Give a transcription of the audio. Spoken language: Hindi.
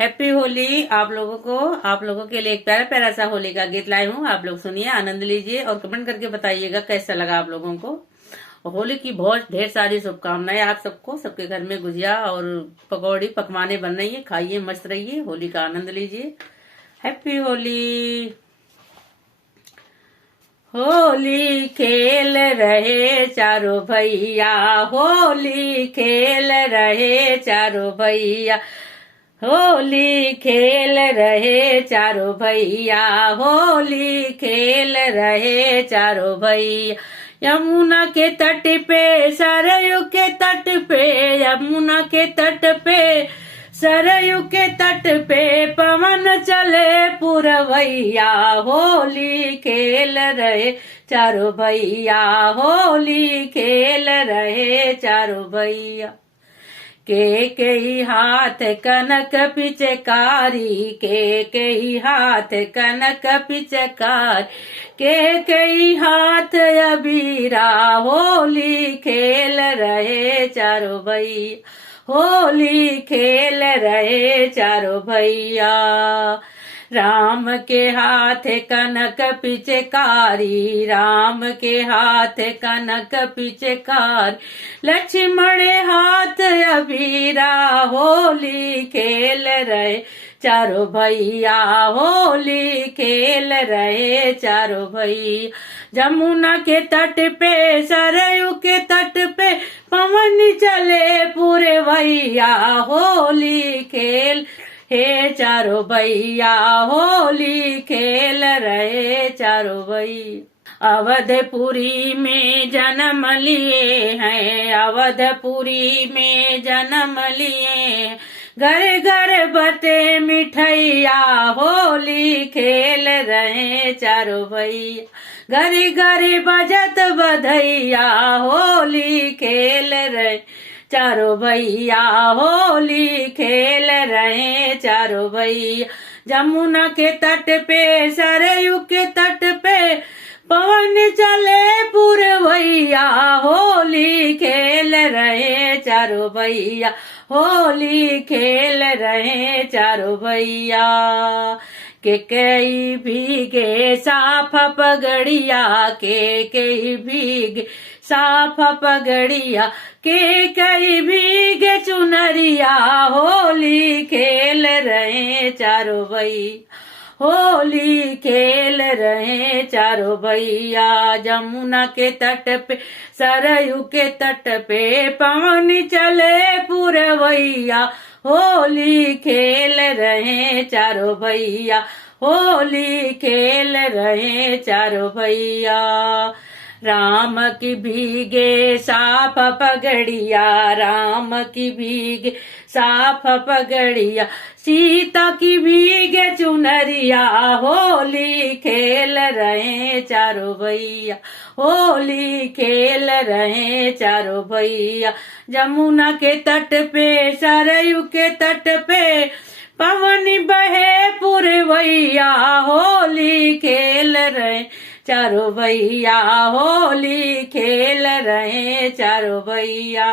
हैप्पी होली। आप लोगों के लिए एक प्यारा प्यारा सा होली का गीत लाई हूँ। आप लोग सुनिए, आनंद लीजिए और कमेंट करके बताइएगा कैसा लगा आप लोगों को। और होली की बहुत ढेर सारी शुभकामनाएं आप सबको। सबके घर में गुजिया और पकौड़ी पकवाने बन रही है, खाइए, मस्त रहिए, होली का आनंद लीजिए। हैप्पी होली। होली खेल रहे चारों भैया, होली खेल रहे चारों भैया, होली खेल रहे चारों भैया, होली खेल रहे चारों भैया। यमुना के तट पे, सरयू के तट पे, यमुना के तट पे, सरयू के तट पे, पवन चले पुरवैया, होली खेल रहे चारों भैया, होली खेल रहे चारों भैया। के ही हाथ कनक पिचकारी, के ही हाथ कनक पिचकार, के ही हाथ अबीरा, होली खेल रहे चारों भैया, होली खेल रहे चारों भैया। राम के हाथ कनक पिचकारी, राम के हाथ कनक पिचकार, लक्ष्मण हाथ अबीरा, होली खेल रहे चारों भैया, होली खेल रहे चारों भैया। जमुना के तट पे, सरयू के तट पे, पवन चले पूरे भैया, होली खेल हे चारों भैया, होली खेल रहे चारों भैया। अवधपुरी में जन्म लिए हैं, अवधपुरी में जन्म लिए, घर घर बटे मिठैया, होली खेल रहे चारों भैया, घर घर बजत बधैया, होली खेल रहे चारों भैया, होली खेल रहे चारों भैया। जमुना के तट पे, सरयू के तट पे, पवन चले पुरवैया, होली खेल रहे चारों भैया, होली खेल रहे चारों भैया। के कई भीगे साफ पगड़िया, के कई भीगे साफ पगड़िया, के कई भीगे चुनरिया, होली खेल रहे चारों भैया, होली खेल रहे चारों भैया। जमुना के तट पे, सरयू के तट पे, पवन चले पुरवैया, होली खेल रहे चारों भैया, होली खेल रहे चारों भैया। राम की भीगे साफ पगड़िया, राम की भीगे साफ पगड़िया, सीता की भीगे चुनरिया, होली खेल रहे चारों भैया, होली खेल रहे चारों भैया। जमुना के तट पे, सरयू के तट पे, पवन बहे पुरवैया, होली खेल रहे चारों भैया, होली खेल रहे चारों भैया।